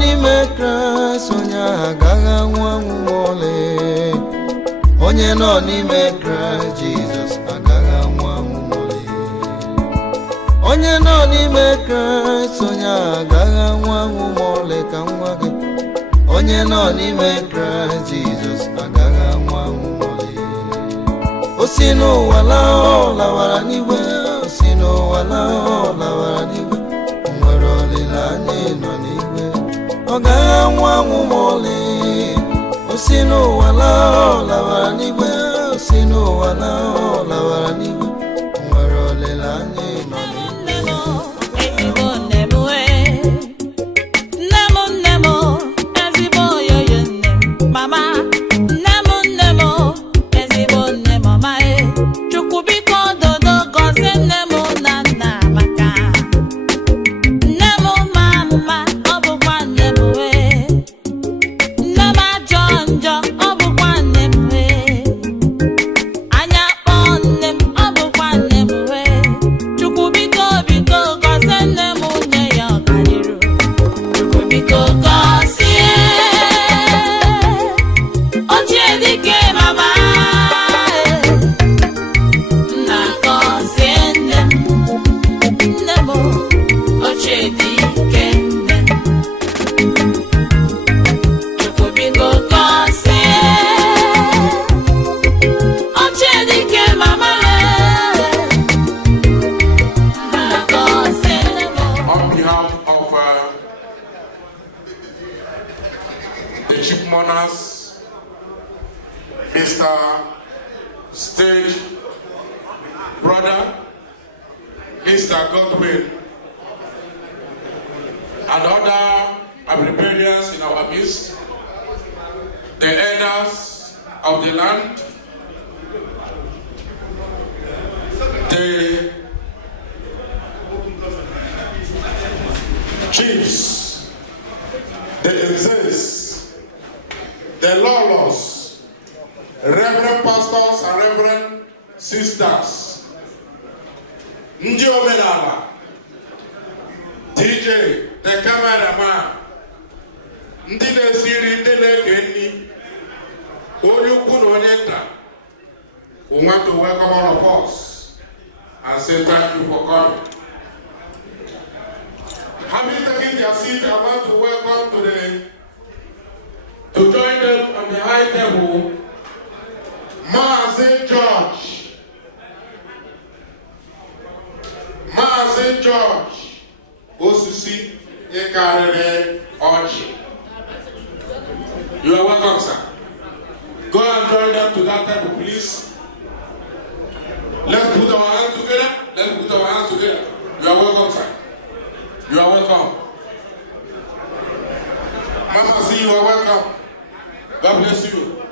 n'ime Kraịst onye agaghị anwụ anwụ ma ọlị. Onye nọ n'ime Kraịst Jizọs agaghị anwụ anwụ ma ọlị. Onye nọ n'ime Kraịst onye agaghị anwụ anwụ ma ọlị ka m gwa gị. Onye nọ n'ime Kraịst Jizọs agaghị anwụ anwụ ma ọlị. O si n'ụwa laa ọ lawara n'igwe, o si n'ụwa laa ọ lawara n'igwe. O nwere olileanya ịnọ n'igwe, ọ gaghị anwụ anwụ ma ọlị. O si n'ụwa laa ọ lawara n'igwe, o si n'ụwa laa ọ lawara n'igwe. O nwere olileanya ịnọ n'igwe. The chief mourners, Mr. Stage Brother, Mr. Godwin, and other Aboriginals in our midst, the elders of the land, the chiefs, the Nzes, the Lolos, Reverend Pastors and Reverend Sisters, Ndi Omenala, DJ, the cameraman, Ndi Nesiri, Ndi Lekeni, Oyukwu na Onyeta, we want to welcome all of us and say thank you for coming. Having taken their seat, I want to welcome to join them on the high table, Maazị George. Maazị George Osisi Ekarere Ochi. You are welcome, sir. Go and join them to that table, please. Let's put our hands together. Let's put our hands together. You are welcome, sir. You are welcome. Mama, see, you are welcome. God bless you.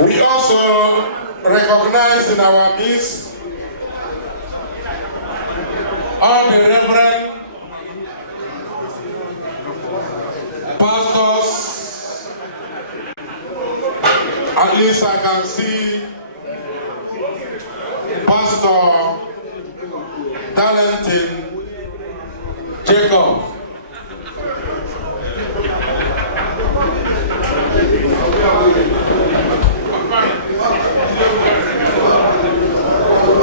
We also recognize in our midst all the Reverend Pastors. At least I can see Pastor Talented Jacob.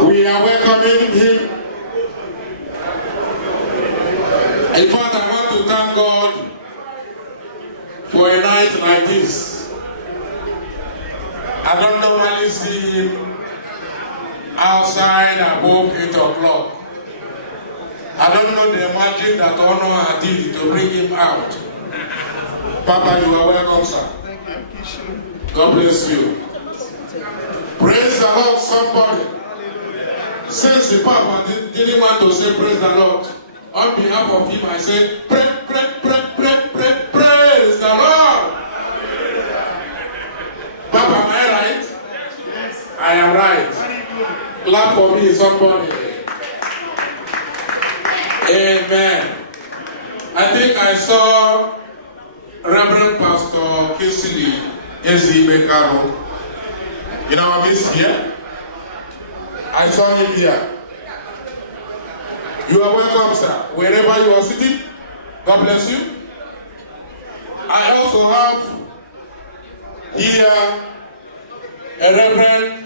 We are welcoming him. In fact, I want to thank God for a night like this. I don't normally see him outside above 8 o'clock. I don't know the magic that Honor did to bring him out. Papa, you are welcome, sir. God bless you. Praise the Lord, somebody. Since the Papa didn't want to say praise the Lord, on behalf of him, I say, praise the Lord. Papa, am I right? Yes. I am right. Clap for me, somebody. Amen. I think I saw Reverend Pastor Kisili Ezibekaro in our midst here. I saw him here. You are welcome, sir. Wherever you are sitting, God bless you. I also have here a Reverend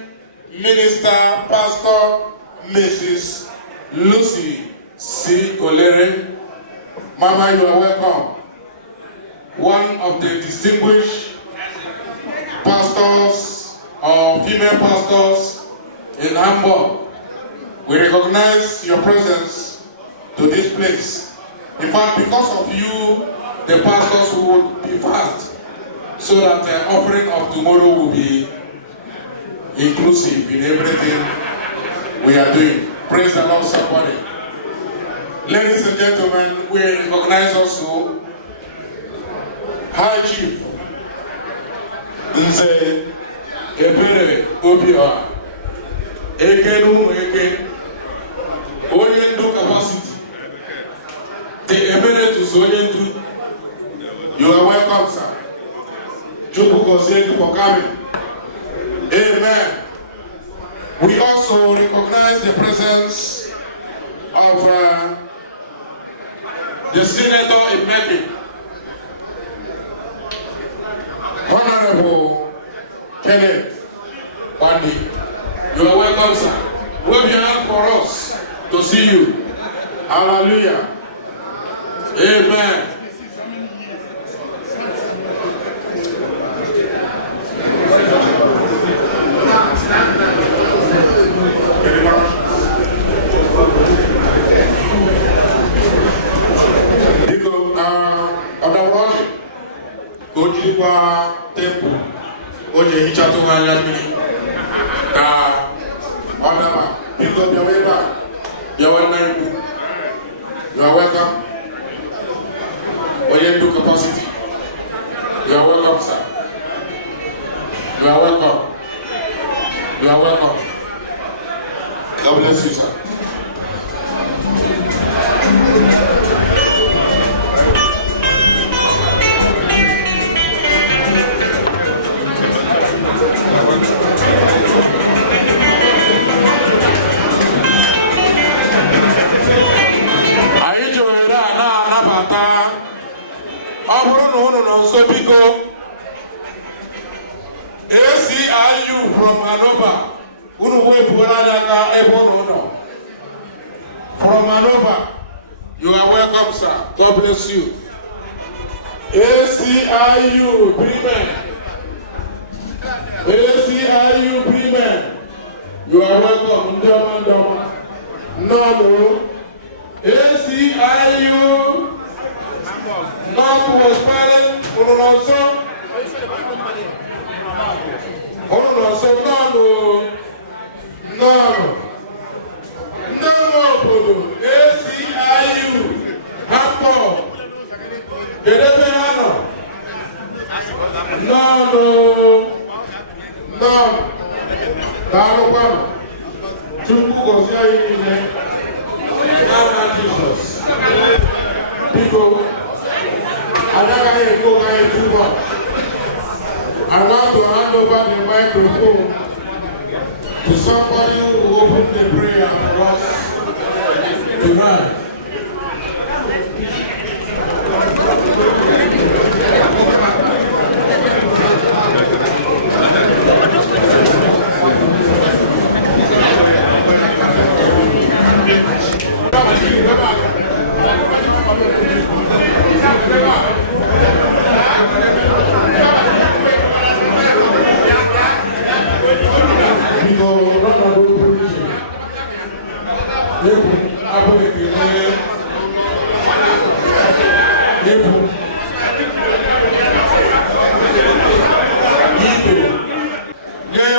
Minister, Pastor, Mrs. Lucy C. Chinyere. Mama, you are welcome. One of the distinguished pastors or female pastors in Hamburg. We recognize your presence to this place. In fact, because of you, the pastors will be fast so that the offering of tomorrow will be inclusive in everything we are doing. Praise the Lord, somebody. Ladies and gentlemen, we recognize also High Chief Nze Ebere Obia Ekenu Eke Oyendu capacity. The Emeritus Oyendu. You are welcome, sir. Chukwu Gozie you for coming. Amen. We also recognize the presence of the Senator in making, Honorable Kenneth Wandi. You are welcome, sir. Wave your hand for us to see you. Hallelujah. Amen. Ojilikwa temple oje hichatu nganya mini na onama biko biaweba biawanaibu. You are welcome. Oyendu capacity. You are welcome, sir. You are welcome. You are welcome. God bless you, sir. ACIU from Hanover. From Hanover. You are welcome, sir. God bless you. ACIU Bremen. ACIU Bremen. You are welcome. No. ACIU Northwest Island. No. ACIU Hamburg. Jesus. People, I want to hand over the microphone to somebody who will open the prayer for us tonight.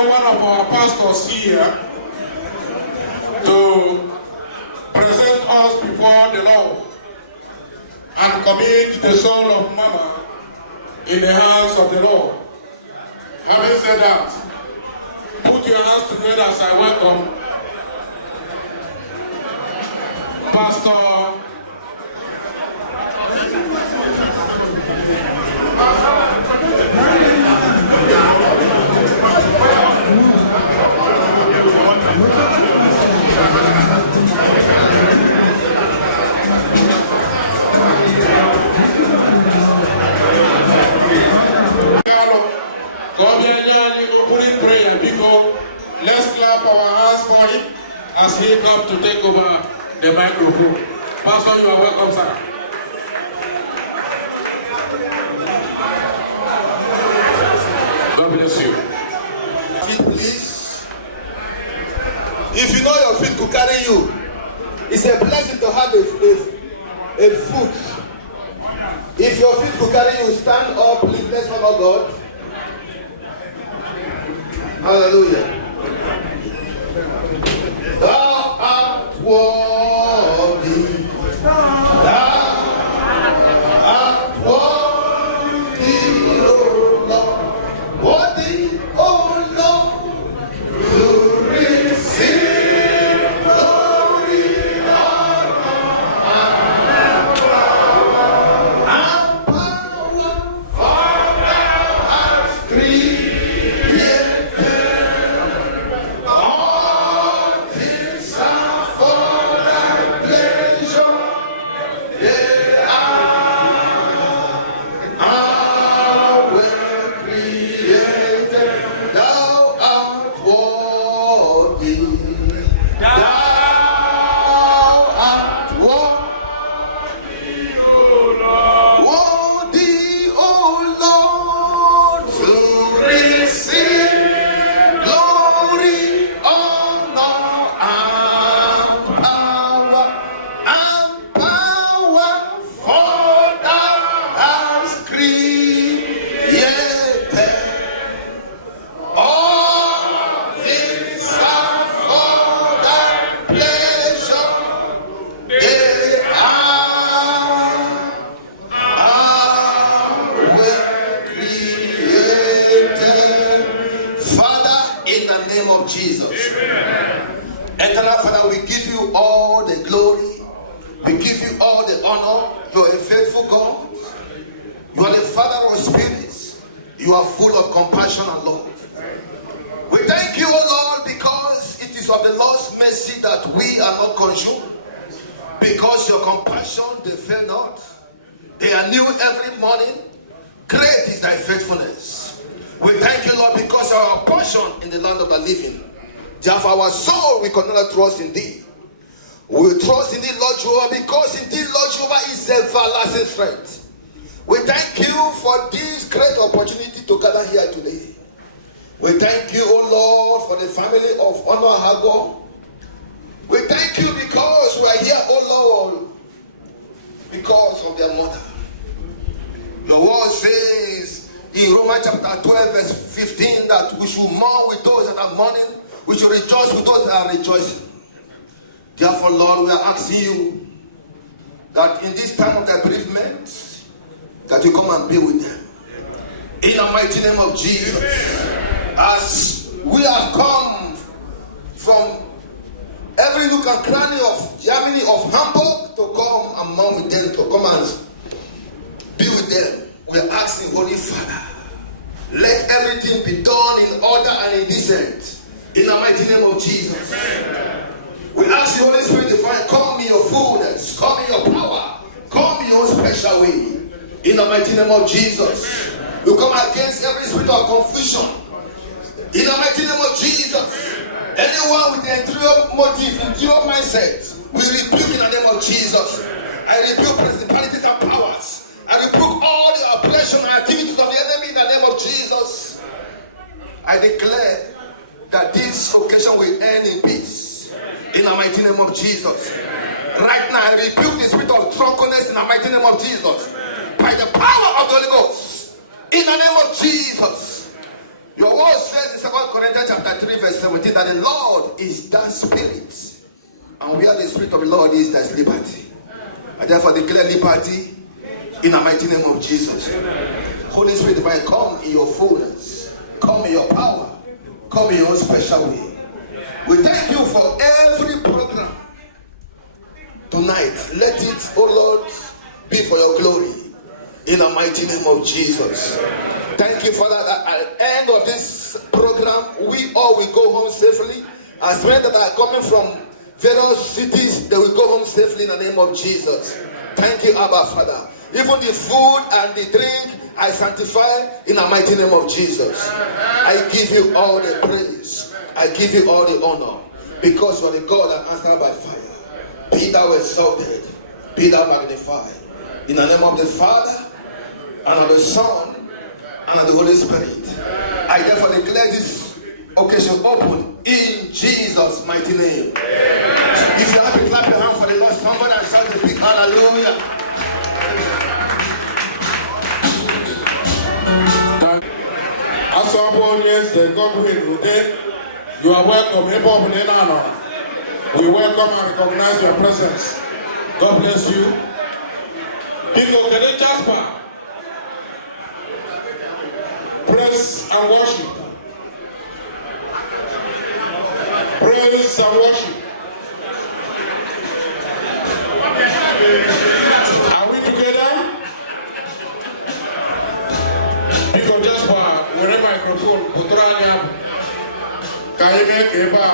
One of our pastors here to present us before the Lord and commit the soul of Mama in the hands of the Lord. Having said that, put your hands together as I welcome Pastor prayer. Because let's clap our hands for him as he comes to take over the microphone. Pastor, you are welcome, sir. God bless you. Feet, please. If you know your feet could carry you, it's a blessing to have a foot. If your feet could carry you, stand up, please. Let's honor God. Hallelujah. Thou art worthy. Thou art worthy, O Lord. Worthy, O Lord, to receive glory, honor, and power, for thou hast created all things are for thy pleasure. They are well created. Thou art worthy. Thou art worthy, O Lord. Worthy, O Lord, to receive glory, honor, and power, for thou hast created all things are for thy pleasure. They are well created. Father, in the name of Jesus. Eternal Father, we give you all the glory. We give you all the honor. You are a faithful God. You are the Father of spirits. You are full of compassion and love. We thank you, O Lord, because it is of the Lord's mercy that we are not consumed. Because your compassion, they fail not. They are new every morning. Great is thy faithfulness. We thank you, Lord, because you are our portion in the land of the living. Therefore, our soul, we cannot trust in thee. We trust in thee, Lord Jehovah, because in thee, Lord Jehovah, is everlasting strength. We thank you for this great opportunity to gather here today. We thank you, O Lord, for the family of Honor Hago. We thank you because we are here, O Lord, because of their mother. Your word says in Romans chapter 12, verse 15, that we should mourn with those that are mourning. We should rejoice with those that are rejoicing. Therefore, Lord, we are asking you that in this time of their bereavement, that you come and be with them. In the mighty name of Jesus. As we have come from every nook and cranny of Germany, of Hamburg, to come and mourn with them, to come and be with them, we are asking, Holy Father, let everything be done in order and in decent. In the mighty name of Jesus. We ask the Holy Spirit divine, come in your fullness, come in your power, come in your special way. In the mighty name of Jesus. We come against every spirit of confusion. In the mighty name of Jesus. Anyone with the interior motive, interior mindset, we rebuke in the name of Jesus. I rebuke principalities and powers. I rebuke all the oppression and activities of the enemy in the name of Jesus. I declare that this occasion will end in peace. In the mighty name of Jesus. Right now, I rebuke the spirit of drunkenness in the mighty name of Jesus. By the power of the Holy Ghost. In the name of Jesus. Your word says in 2 Corinthians chapter 3 verse 17 that the Lord is that spirit. And where the spirit of the Lord is, there is liberty. I therefore declare liberty in the mighty name of Jesus. Holy Spirit, if I come in your fullness, come in your power, come in your special way. We thank you for every program tonight. Let it, oh Lord, be for your glory. In the mighty name of Jesus. Thank you, Father, that at the end of this program, we all will go home safely. As many that are coming from various cities, they will go home safely in the name of Jesus. Thank you, Abba, Father. Even the food and the drink, I sanctify in the mighty name of Jesus. I give you all the praise. I give you all the honor. Because you are the God that answers by fire. Be thou exalted. Be thou magnified. In the name of the Father, and of the Son, and of the Holy Spirit. I therefore declare this occasion open in Jesus' mighty name. If you have to clap your hand for the Lord, somebody and shout a big hallelujah. As someone yes, God will today. You are welcome. We welcome and recognize your presence. God bless you. People, can they Jasper? Praise and worship. Praise and worship. Are we together? People, Jasper, wherever microphone, Putranya, Kaime Keba,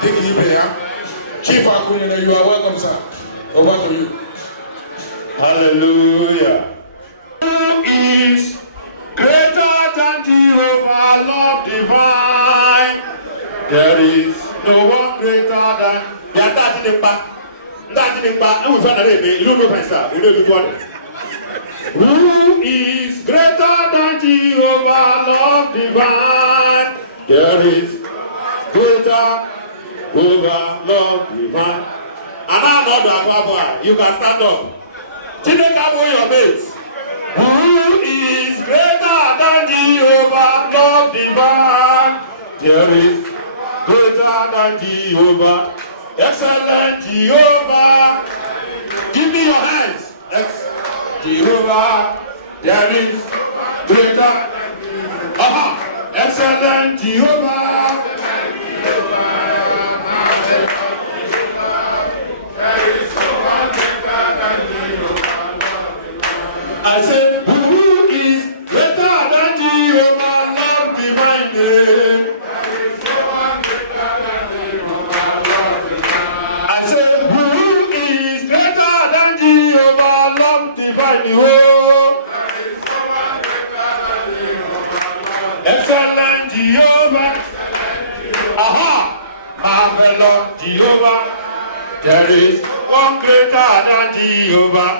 Dikibeya, Chief Akunina, you are welcome, sir. Over to you. Hallelujah. Who is greater than Jehovah, Lord divine? There is no one greater than. Who is greater than Jehovah, Lord divine? There is greater Jehovah, Lord divine. And I'm not the boy. You can stand up. Your mates. Who is greater than Jehovah, Lord divine? There is greater than Jehovah, excellent Jehovah. Give me your hands. Jehovah, there is greater. Excellent Jehovah. I said, who is greater than Jehovah, Lord divine name? I said, who is greater than Jehovah, Lord divine name? Excellent Jehovah. Marvelous Jehovah. There is one greater than Jehovah.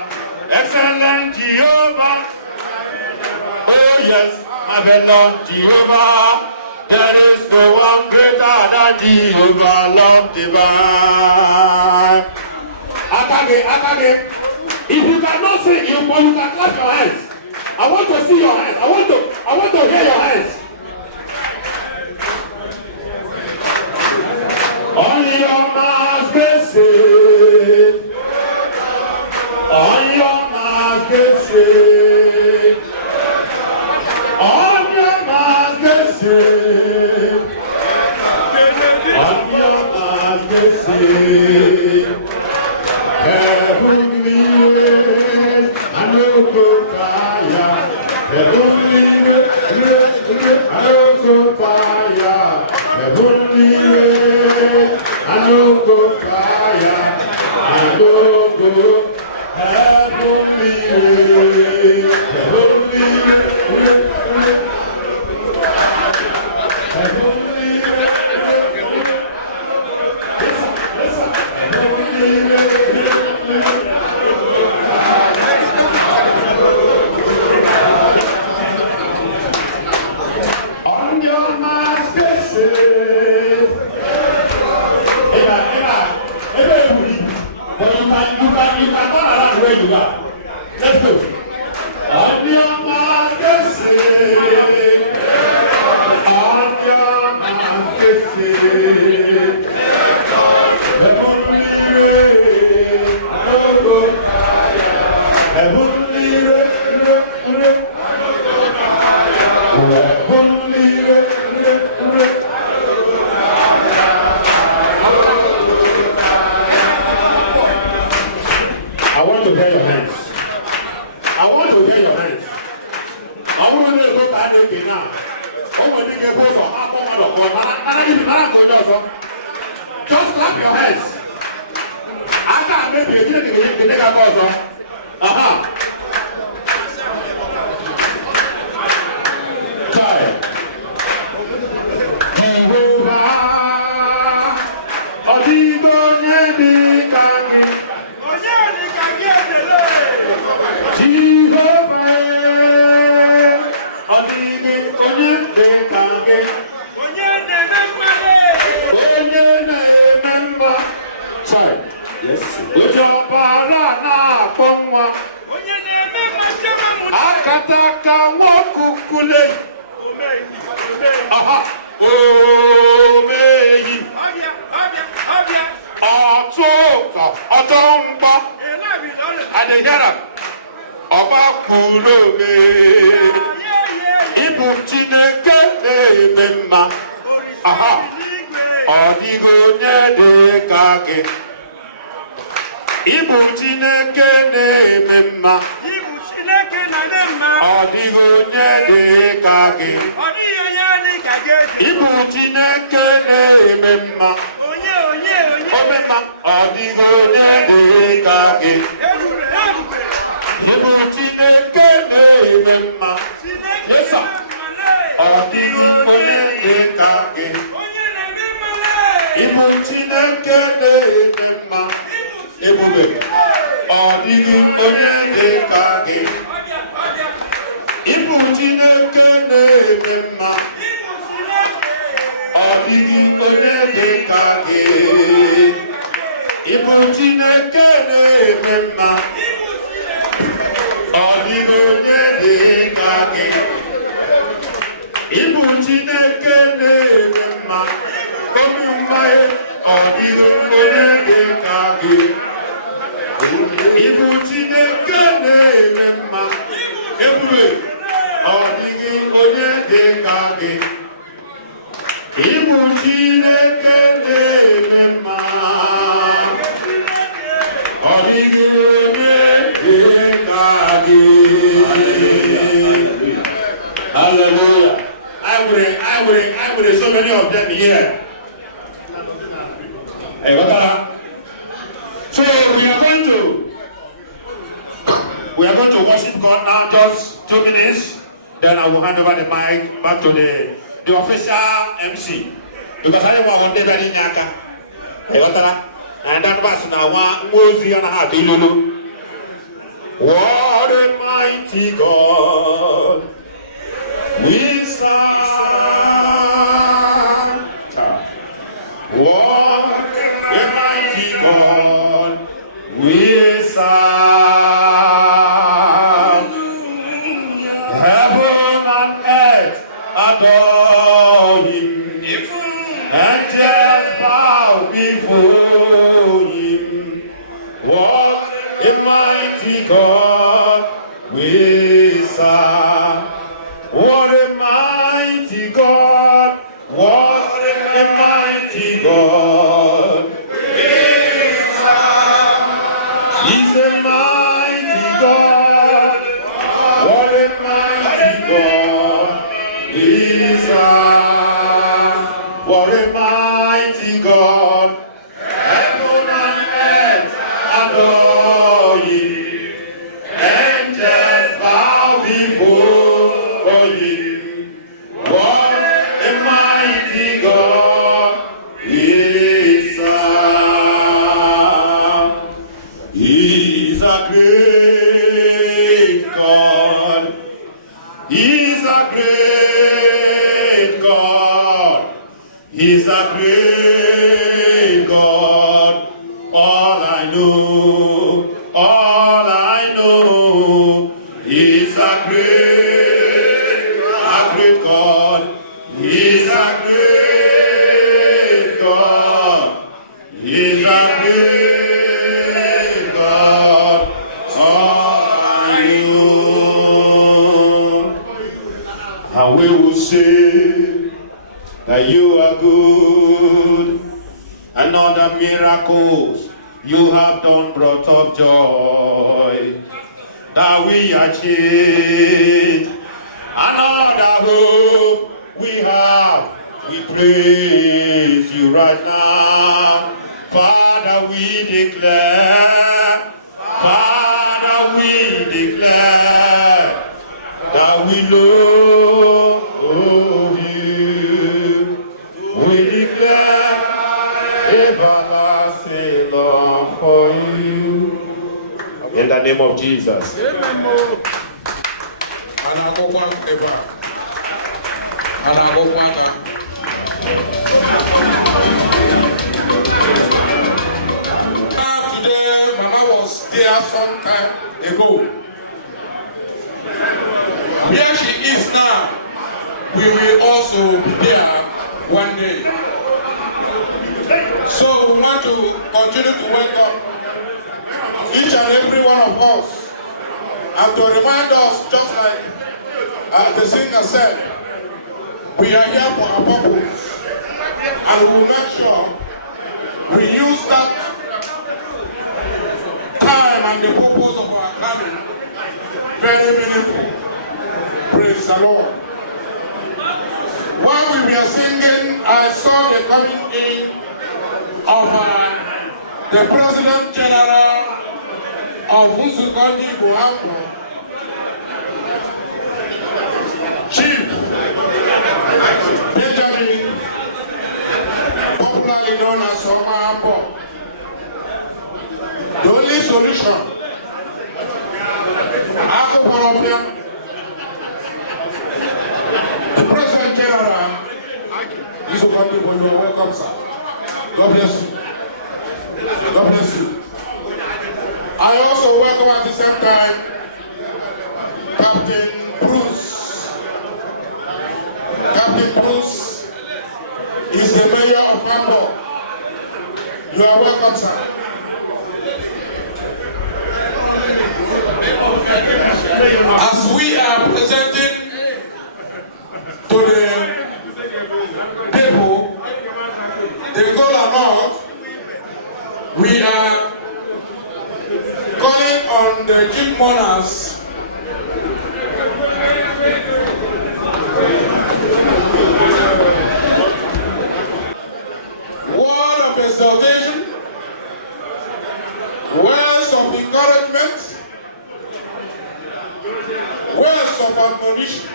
Excellent Jehovah. Oh yes, marvelous Jehovah. There is no one greater than Jehovah, Lord divine. Akage. If you cannot sing, you can clap your hands. I want to see your hands. I want to hear your hands. On your mask, blessed. On your mask, blessed. On your mask, blessed. On your mask, blessed. Heavenly ways, I know go fire. Heavenly ways, I know go fire. Heavenly ways, I know go fire. I know go. Heavenly ways, heavenly ways, heavenly ways. Listen, heavenly ways. On your mask, blessed. But you can turn around where you are. Let's go. On your mark, say. On your mark, say. Heavenly rain, no go fire. Heavenly rain, heavenly rain. I want to hear your hands. I want to hear your hands. I want to go back again now. Just clap your hands. I can't make you. Agochukwu. Aha. Omeyi. Ọtọmgba. Adịghara. Ọba kwuru ome. Ịbụ Chineke na-eme mma. Aha. Ọ dịghị onye dị ka gị. Ịbụ Chineke na-eme mma. Ọ dịghị onye dị ka gị. Ịbụ Chineke na-eme mma. Ome mma. Ọ dịghị onye dị ka gị. Ịbụ Chineke na-eme mma. Yes, sir. Ọ dịghị onye dị ka gị. Ịbụ Chineke na-eme mma. Ebube. Ọ dịghị onye dị ka gị. Ịbụ Chineke na-eme mma. Ọ dịghị onye dị ka gị. Ịbụ Chineke na-eme mma. Ọ dịghị onye dị ka gị. Ịbụ Chineke na-eme mma. Obi mmaye. Ọ dịghị onye dị ka gị. Ịbụ Chineke na-eme mma. Ebube. Ọ dịghị onye dị ka gị. Ịbụ Chineke na-eme mma. Ọ dịghị onye dị ka gị. Hallelujah. I would so many of them here. Hey, what so we are going to worship God now, just 2 minutes. Then I will hand over the mic back to the official MC. Because I don't want to be very nyaka. Hey, what and that was now one Mosi and a half. What a mighty God we serve. What a mighty God we serve. Heaven and earth adore him. Angels bow before him. What a mighty God we serve. What a mighty God. What a mighty God we serve. He's a mighty God. What a mighty God we serve. What a mighty God. Heaven and earth adore him. Angels bow before him. What a mighty God we serve. He's a great God. He's a great God. He's a great God. All I know, He's a great God. He's a great God. He's a great God. All I know. And we will say that you are good, and all the miracles you have done brought up joy, that we are changed, and all the hope we have, we praise you right now. Father, we declare that we love you. We declare everlasting love for you. In the name of Jesus. Today, Mama was there some time ago. Where we will also be there one day. So we want to continue to welcome each and every one of us and to remind us, just like the singer said, we are here for a purpose, and we will make sure we use that time and the purpose of our coming very meaningful. Praise the Lord. While we were singing, I saw the coming in of the President General of Usukondi Buhambo, Chief Benjamin, popularly known as Somambo. The only solution, the President General is to come to you. Welcome, sir. God bless you. God bless you. I also welcome at the same time Captain Bruce. Captain Bruce is the mayor of Hamburg. You are welcome, sir. As we are presenting to the people the Kola North, we are calling on the chief mourners word of exhortation, words of encouragement, words of admonition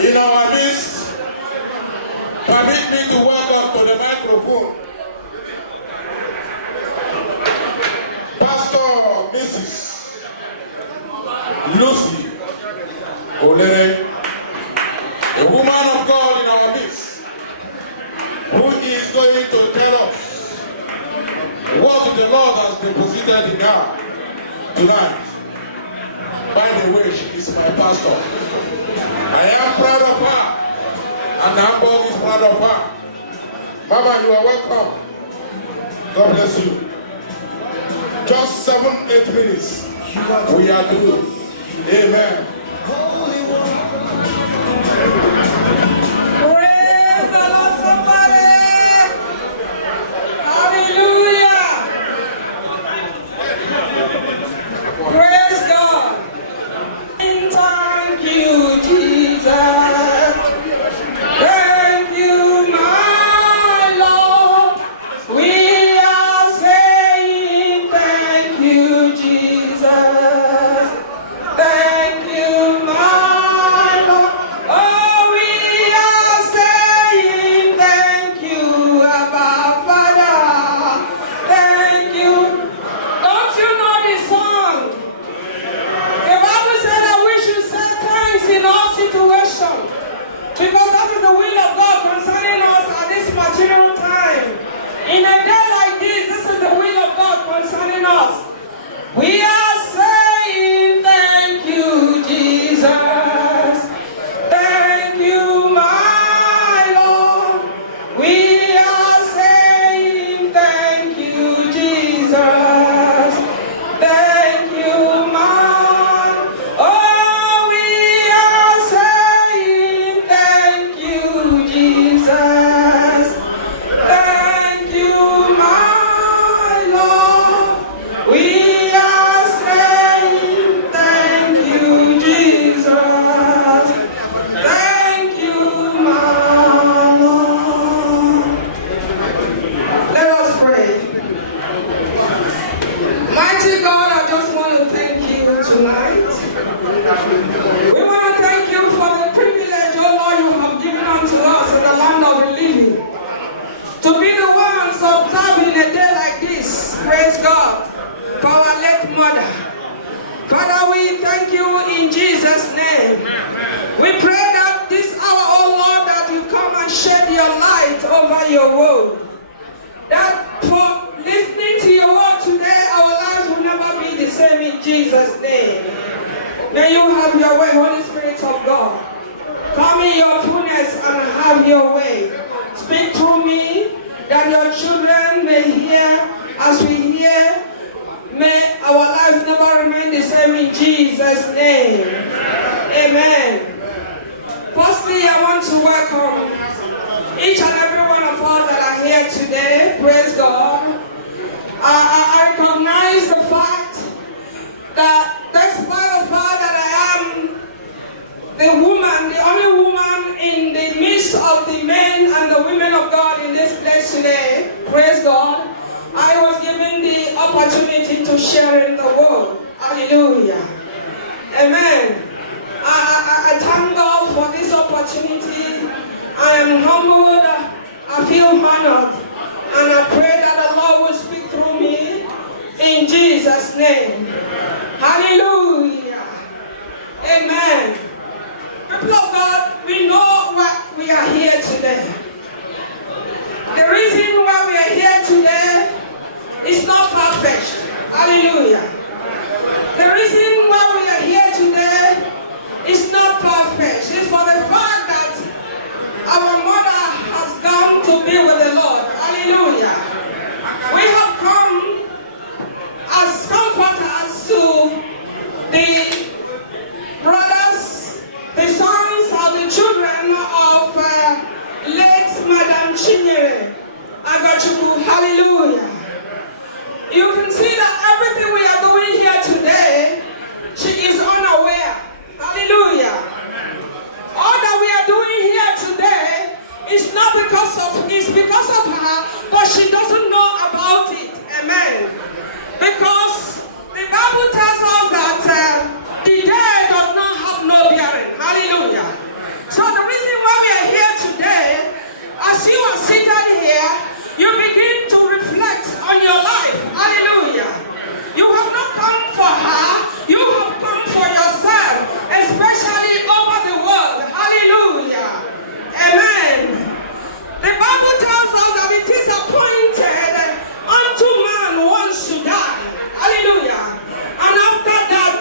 in our midst. Permit me to welcome to the microphone Pastor Mrs. Lucy Olere, a woman of God in our midst, who is going to tell us what the Lord has deposited in her tonight. By the way, she is my pastor. I am proud of her, and Hamburg is proud of her. Mama, you are welcome. God bless you. Just 7-8 minutes. We are through. Amen. Praise the Lord, somebody. Hallelujah. Praise God. Thank you, Jesus. Thank you, my Lord. We are saying thank you, Jesus. Thank you, my Lord. Oh, we are saying thank you, Abba Father. Thank you. Don't you know the song? The Bible said that we should say thanks in all situations, because that is the will of God concerning us at this material time. In a day like this, this is the will of God concerning us. We are saying thank you, Jesus. Thank you, my Lord. We are saying thank you, Jesus. Thank you, my. Oh, we are saying thank you, Jesus. Thank you, my Lord. We are saying thank you, Jesus. Thank you, my Lord. Let us pray. Mighty God, I just want to thank you tonight. We want to thank you for the privilege, oh Lord, you have given unto us in the land of the living, to be the ones observing a day like this. Praise God for our late mother. Father, we thank you in Jesus' name. We pray that this hour, oh Lord, that you come and shed your light over your word. That for listening to your word today, our lives will never be the same in Jesus' name. May you have your way, Holy Spirit of God. Come in your fullness and have your way. Speak through me, that your children may hear as we hear. May our lives never remain the same in Jesus' name. Amen. Firstly, I want to welcome each and every one of us that are here today. Praise God. I recognize the fact that despite the fact that I am the woman, the only woman in the midst of the men and the women of God in this place today, praise God, I was given the opportunity to share in the word. Hallelujah. Amen. I thank God for this opportunity. I am humbled. I feel honored. And I pray that the Lord will speak through me in Jesus' name. Hallelujah. Amen. People of God, we know why we are here today. The reason why we are here today is not far-fetched. Hallelujah. The reason why we are here today is not far-fetched. It's for the fact that our mother has gone to be with the Lord. Hallelujah. We have come as comforters to the brothers, the sons of the children of late Madam Chinyere, Agochukwu. Hallelujah. You can see that everything we are doing here today, she is unaware. Hallelujah. All that we are doing here today is not because of, it's because of her, but she doesn't know about it. Amen. Because the Bible tells us that the dead does not have no bearing. Hallelujah. So the reason why we are here today, as you are seated here, you begin to reflect on your life. Hallelujah. You have not come for her, you have come for yourself, especially over the world. Hallelujah. Amen. The Bible tells us that it is appointed unto man once to die. Hallelujah. And after that,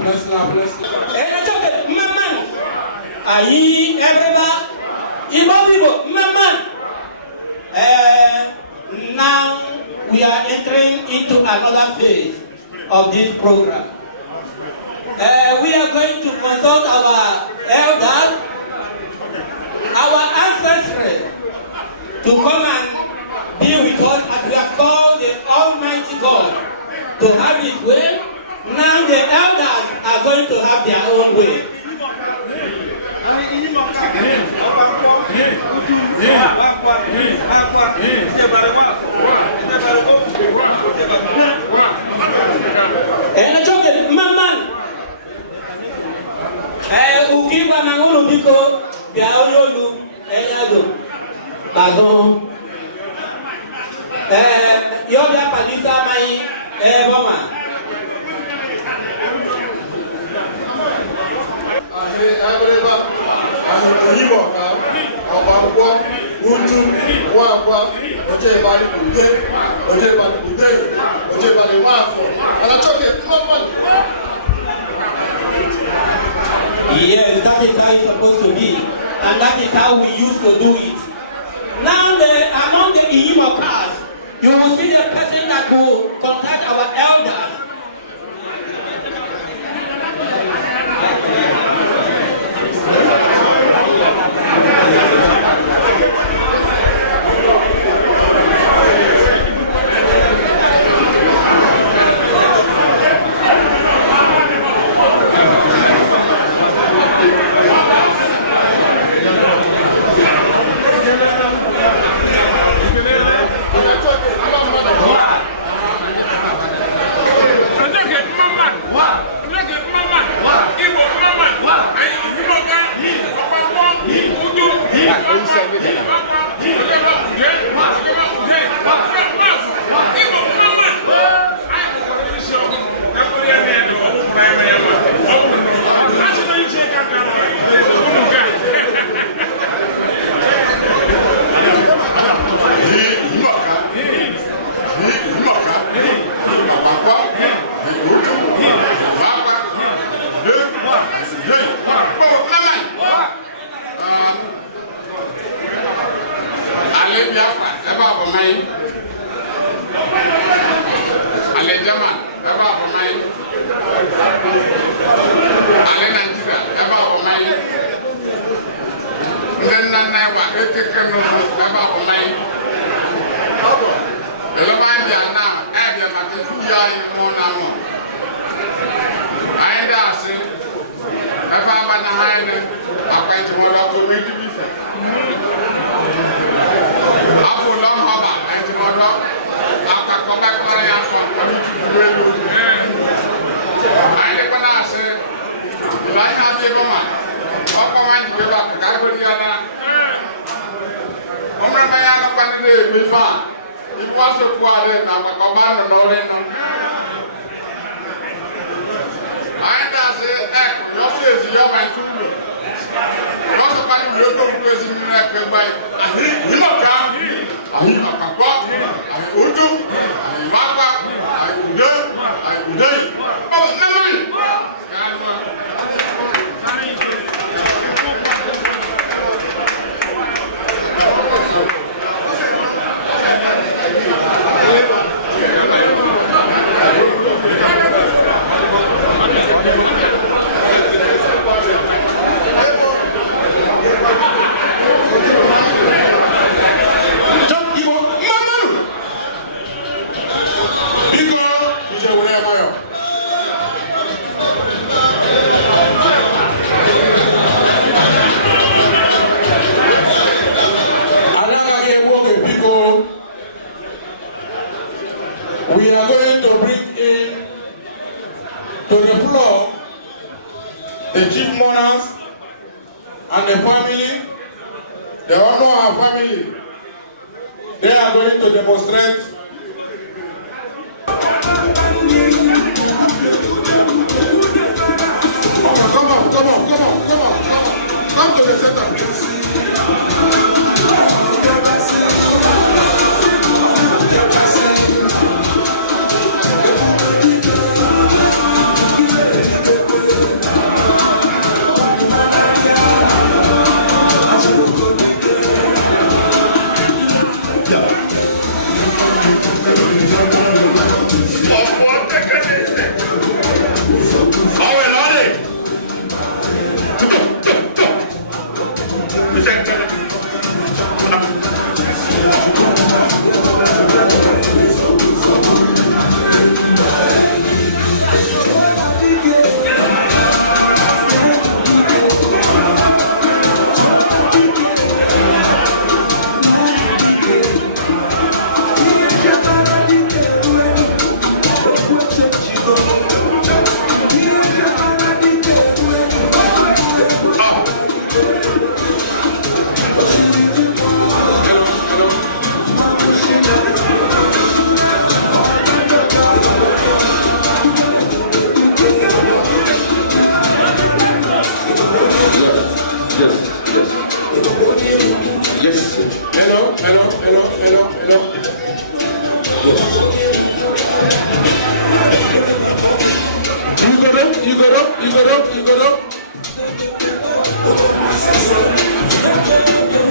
And I took it, Mamman. Aye, everybody. Ibo, Mamman. Now we are entering into another phase of this program. We are going to consult our elders, our ancestors, to come and be with us as we have called the Almighty God to have His way. Now the elders are going to have their own way. And I told you, Mamman, Ukiba Mangolo Biko, Biaolu, Eyado, Bazon, Yobia Palisa, my woman. Yes, that is how it's supposed to be, and that is how we used to do it. Now, among the Iyimokas, you will see the person that will contact our elders. We are going to bring in to the floor the chief mourners and the family, the honor our family. They are going to demonstrate. Come to the center. Yes. Hello. You got up.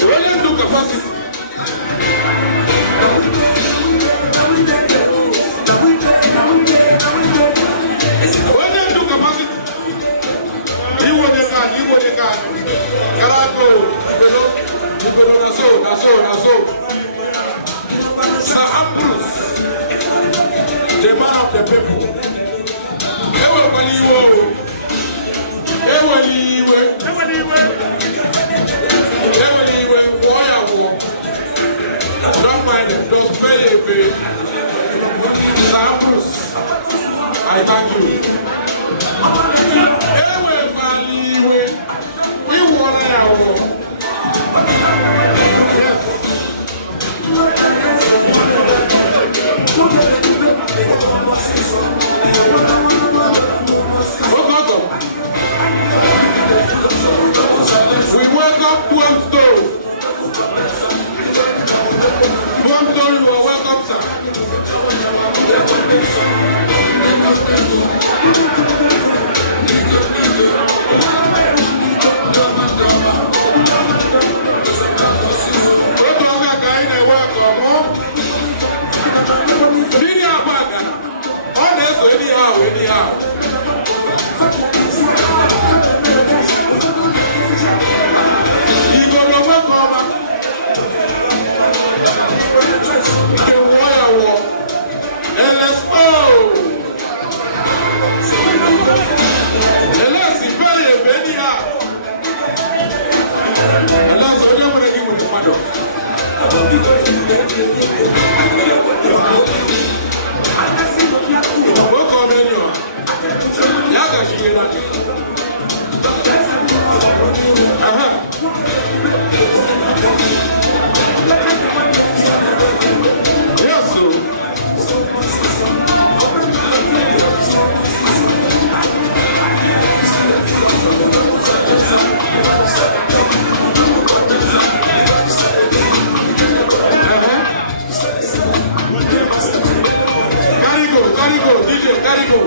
When you do capacity. You want the car. Caraco, you go, that's all. Sir Ambrose, the man of the people. Don't mind them, just pay. Sir Ambrose, I thank you. We want to know. We welcome Duamstone. Duamstone, you are welcome, sir. Anyhow. You go to work over. The wire walk. And let's go. And let's see very anyhow. And that's all you're going to give with the mother. Gotta go.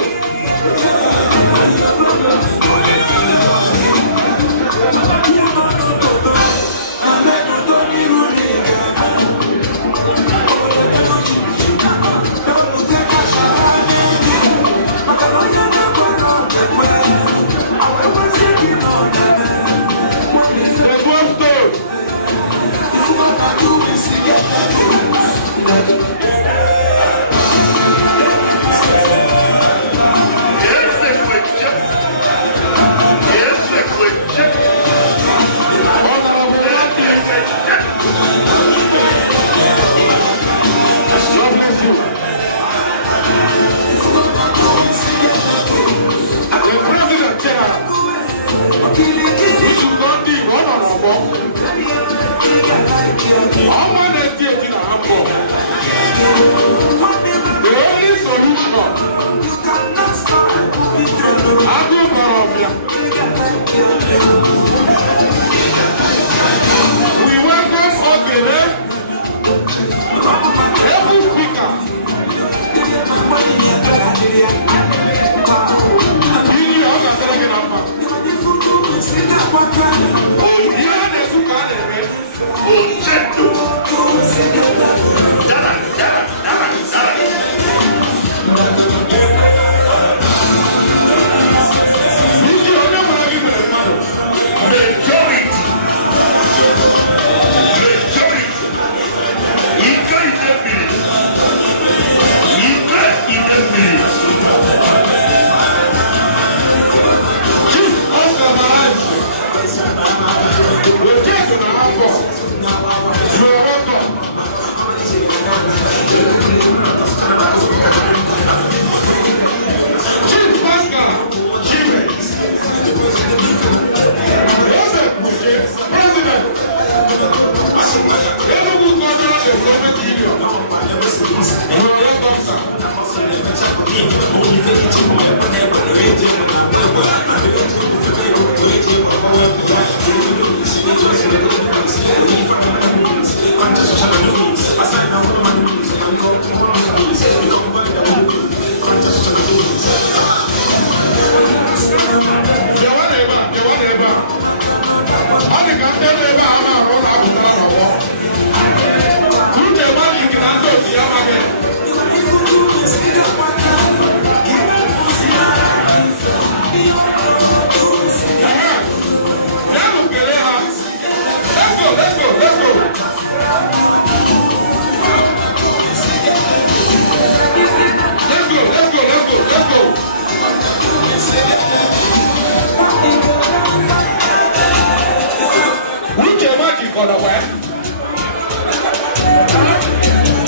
call the way.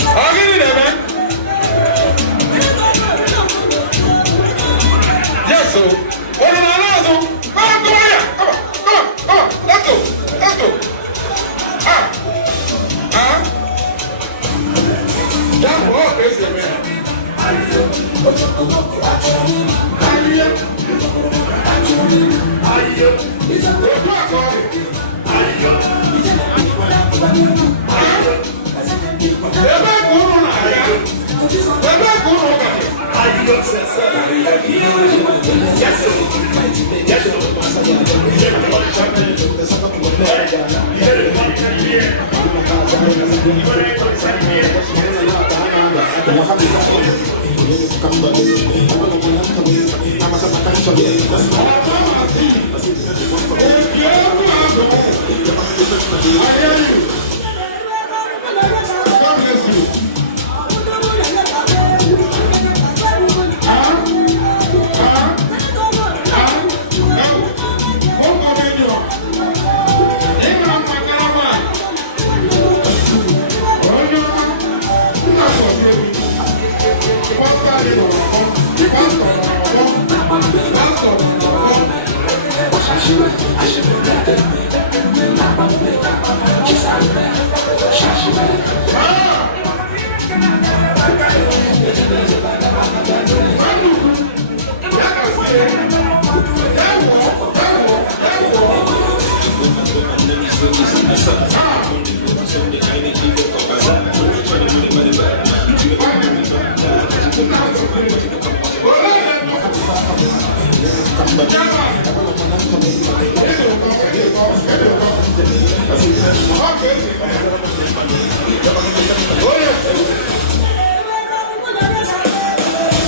I'll get it there, man. Yes, sir. What do I know? Come on, here. Come on. Let's go. That's what is it, man.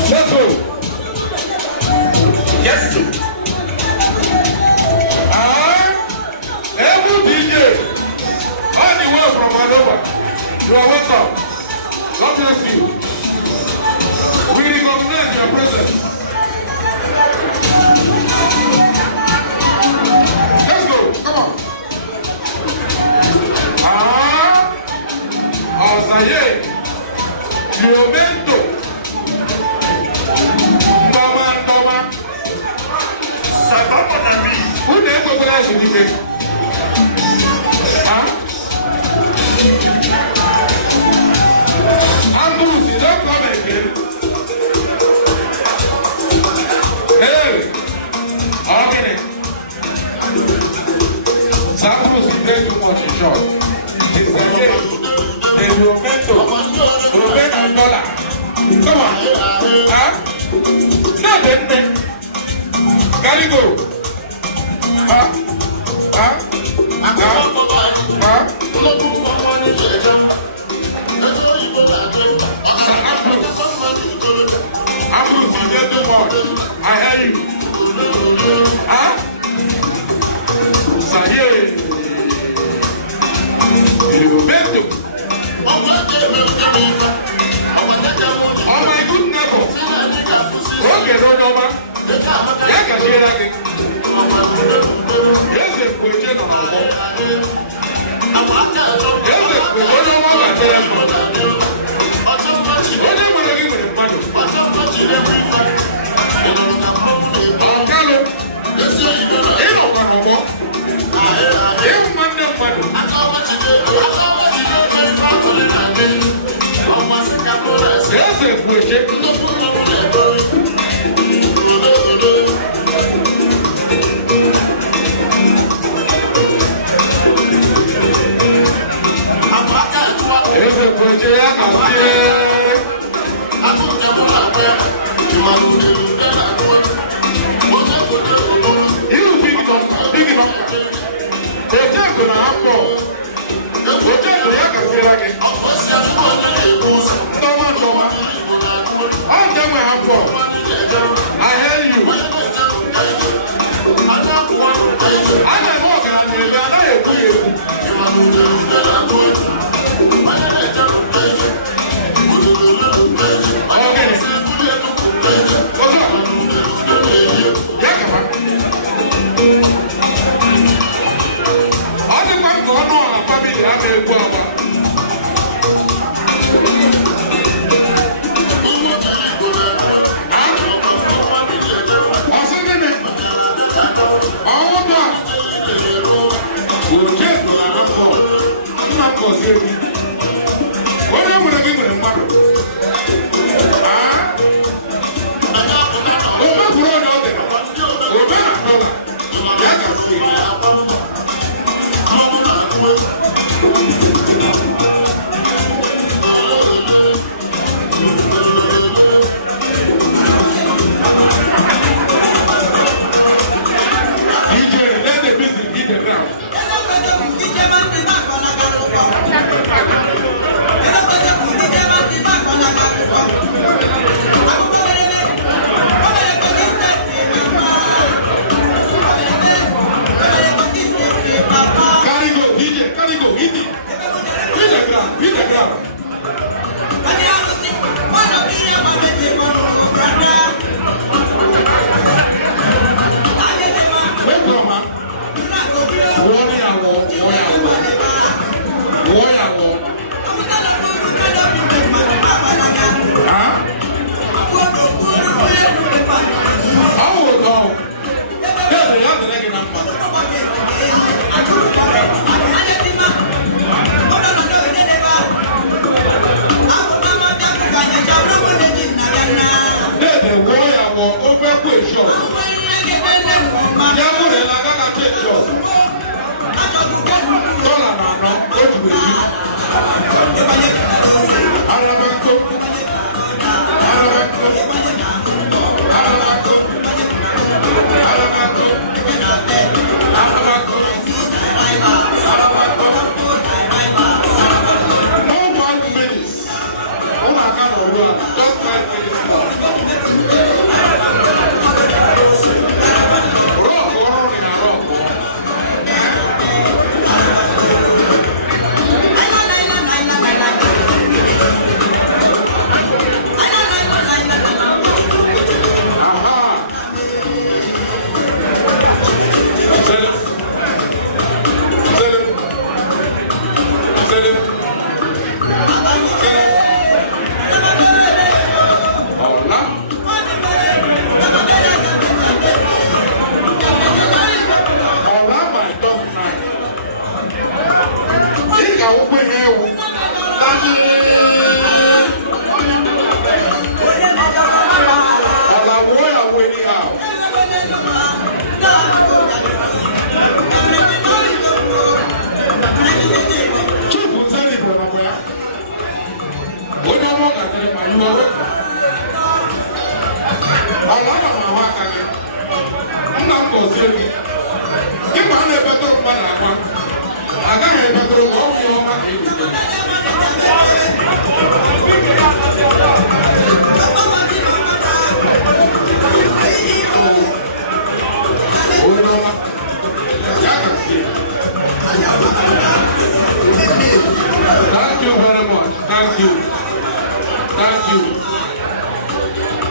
Let's go. Yes, sir. Every DJ, all the way from Manova, you are welcome. God bless you. We recognize your presence. Let's go. Come on. Osaye, Liomento, Ndoma, Sabapa Nami. Who never will ask you to Andrews, you don't come again. Hey, Organic. Andrews, you play too much in short. The Roberto $1. Come on. No, then. Caligo. Andrews, you did too much. I hear you. Saye. Roberto. Oh my good neighbor. Okay, no. Yeah, can see that. Yes, the question on our board. Yes, the question on our board. What are we looking for?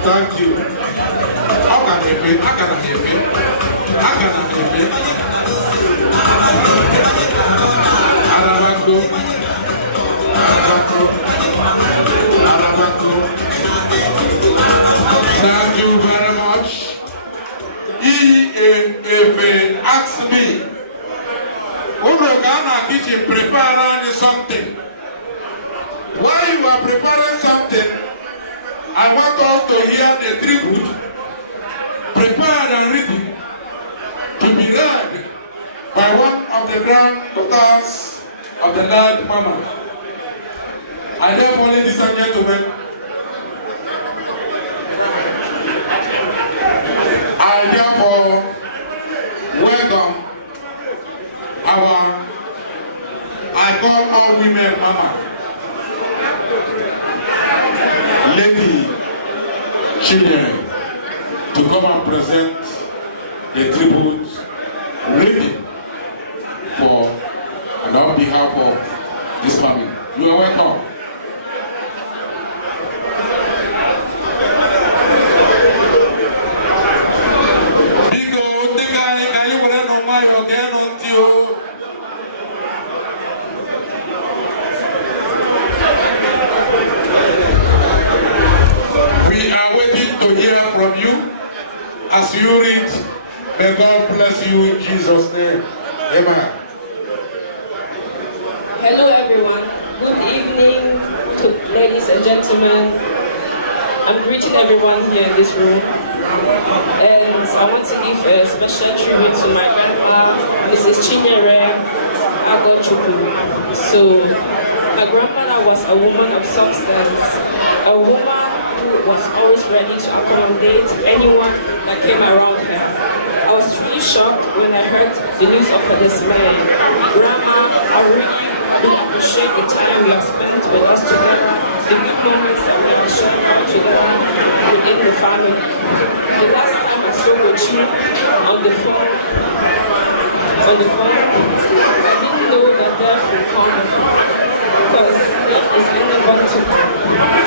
Thank you. How can I pay? How can I pay? How can I pay? Arabaco. Thank you very much. If they ask me, Ghana kitchen preparing something. While you are preparing something, I want us to hear the tribute prepared and written to be read by one of the granddaughters of the late Mama. I therefore, ladies and gentlemen, I therefore welcome I call all women Mama, Lady Chinyere, to come and present the tribute reading for and on behalf of this family. You are welcome. We are waiting to hear from you as you read. May God bless you in Jesus' name. Amen. Hello, everyone. gentlemen, I'm greeting everyone here in this room. And I want to give a special tribute to my grandma, Mrs. Chinyere, Agochukwu. So, my grandmother was a woman of substance, a woman who was always ready to accommodate anyone that came around her. I was really shocked when I heard the news of her dismay. Grandma, I really appreciate the time you have spent with us together, the good moments that we have shared together within the family. The last time I spoke with you on the phone, I didn't know that death would come, because death is inevitable,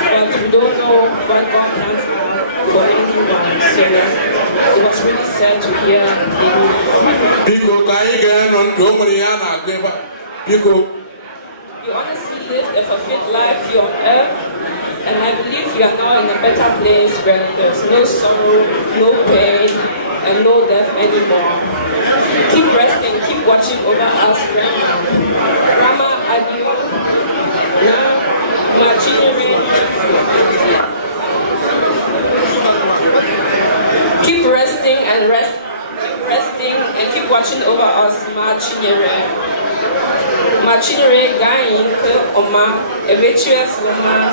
but we don't know what God plans are for anyone. So it was really sad to hear the news. You honestly lived a fulfilled life here on earth, and I believe you are now in a better place where there's no sorrow, no pain, and no death anymore. Keep resting, keep watching over us, Grandma. Grandma, adieu. Now, my Chinyere. Keep resting and keep watching over us, my Chinyere. Chinyere Gain, Oma, a virtuous woman,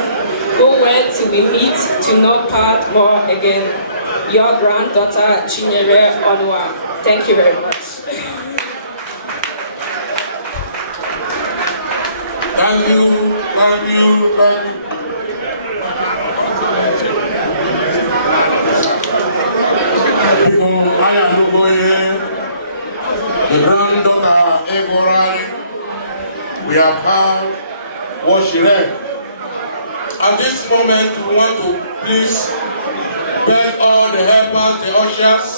who were to be meet to not part more again. Your granddaughter, Chinyere Onwa. Thank you very much. Thank you. I am the granddaughter, Egorai. We have heard what she read. At this moment, we want to please beg all the helpers, the ushers,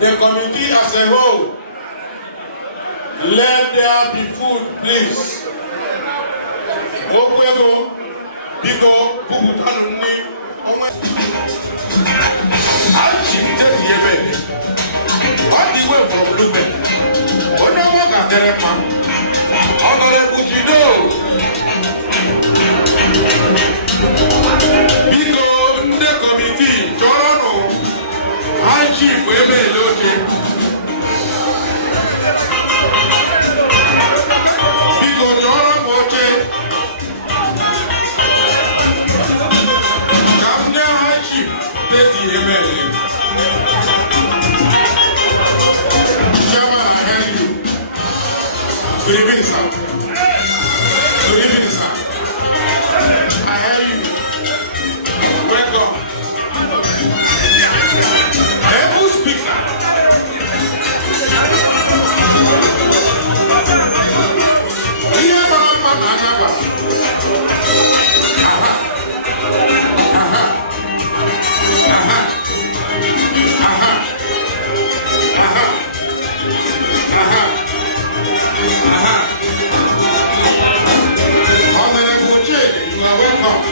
the committee as a whole. Let there be food, please. Honorable Jido, Biko Nde Committee, Jorano, High Chief Webe Loje, Biko Jorano Moche, Kamde High Chief, Teti Emele. Shama, I hear you. Good evening, sir. Good evening, sir. I hear you. Welcome. Able speaker. Here, Papa Nagaba. Aha. Aha. Aha. Aha. Aha. Aha. Honorable Jay, you are welcome.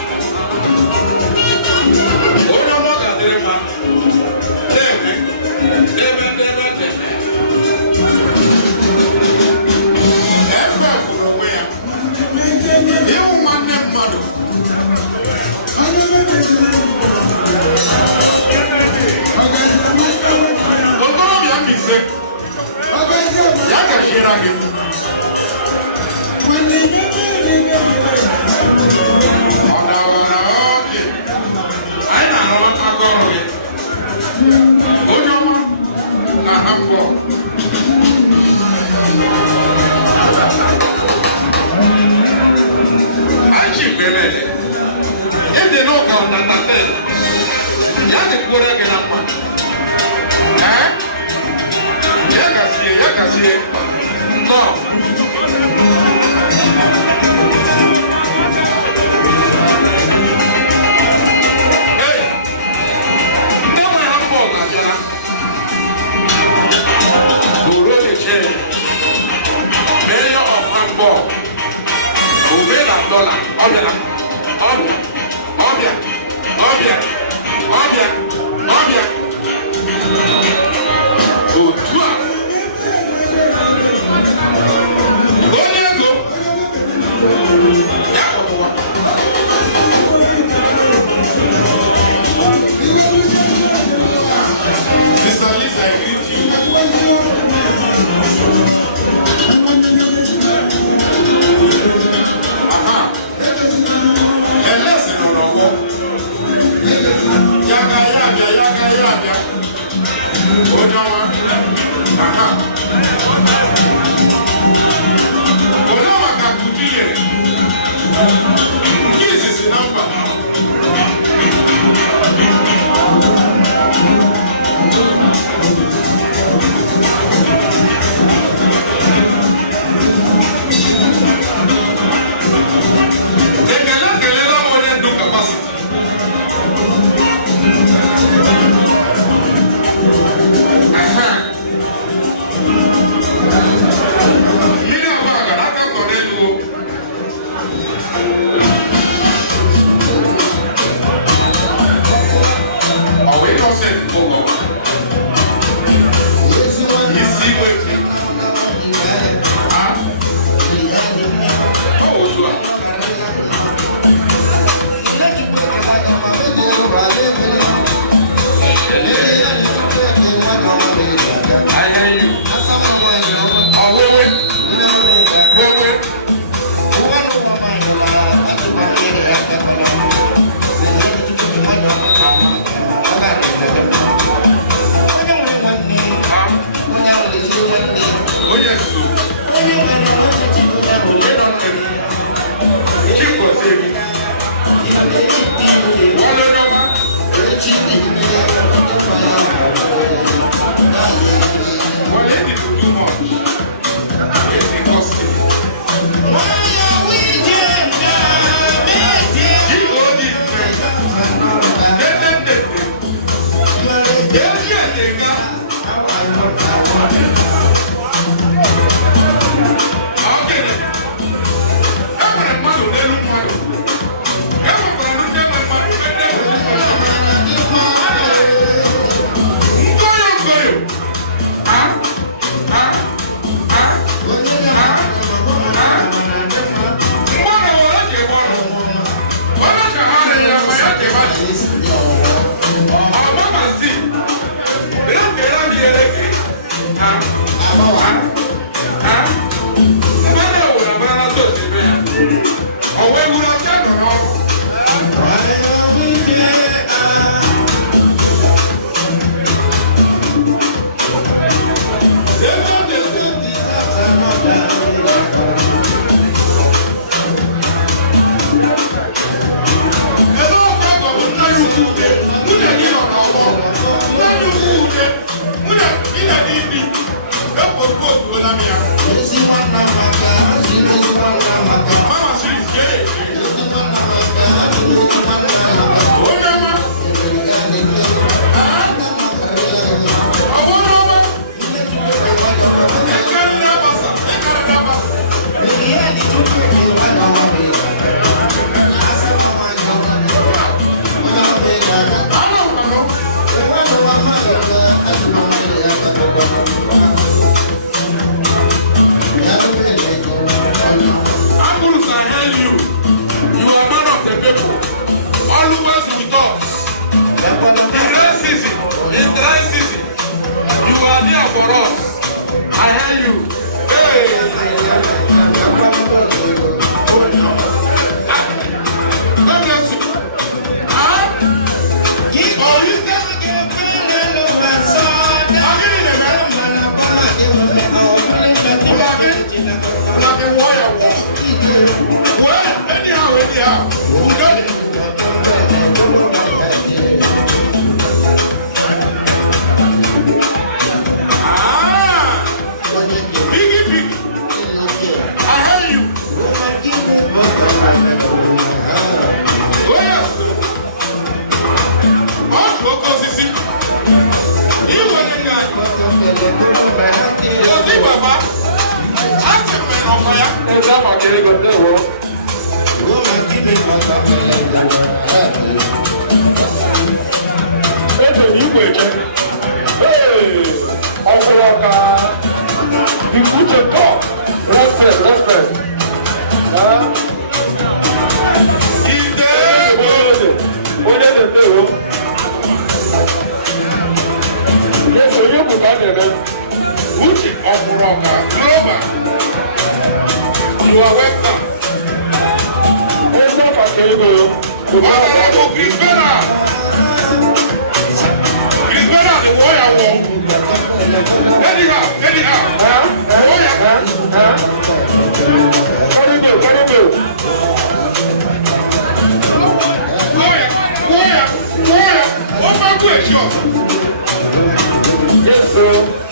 Yes, sir.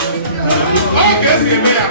Okay,